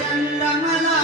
చందమలా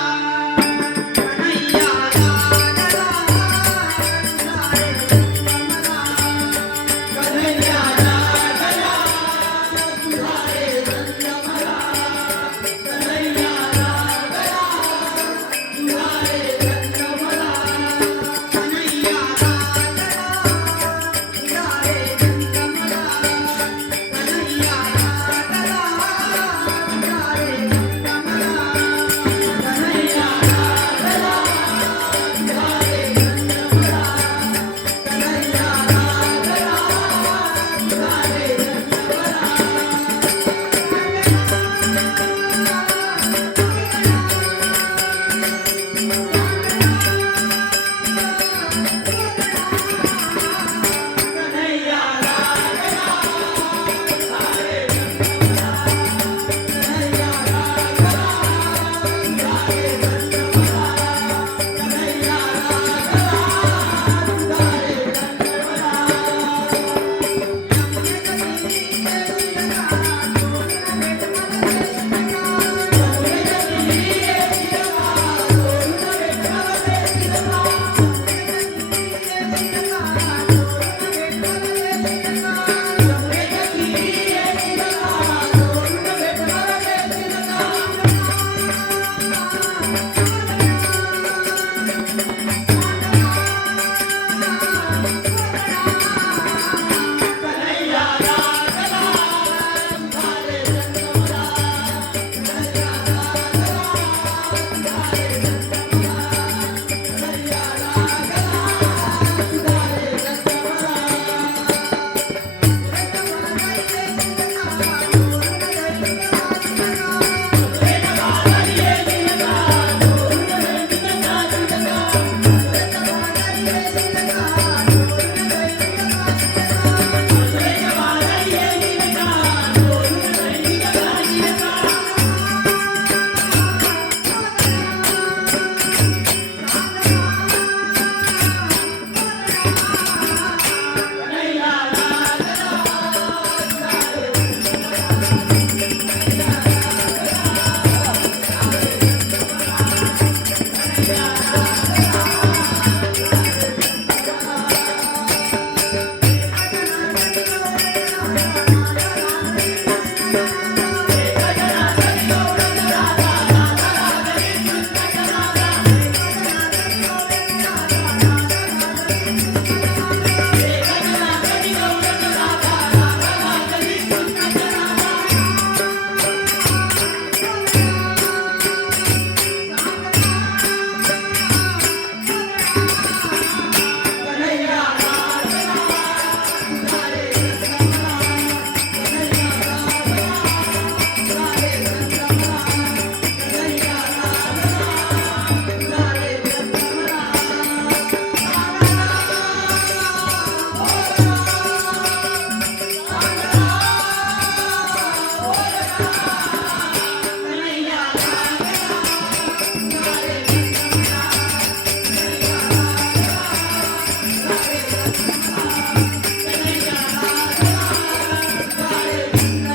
no.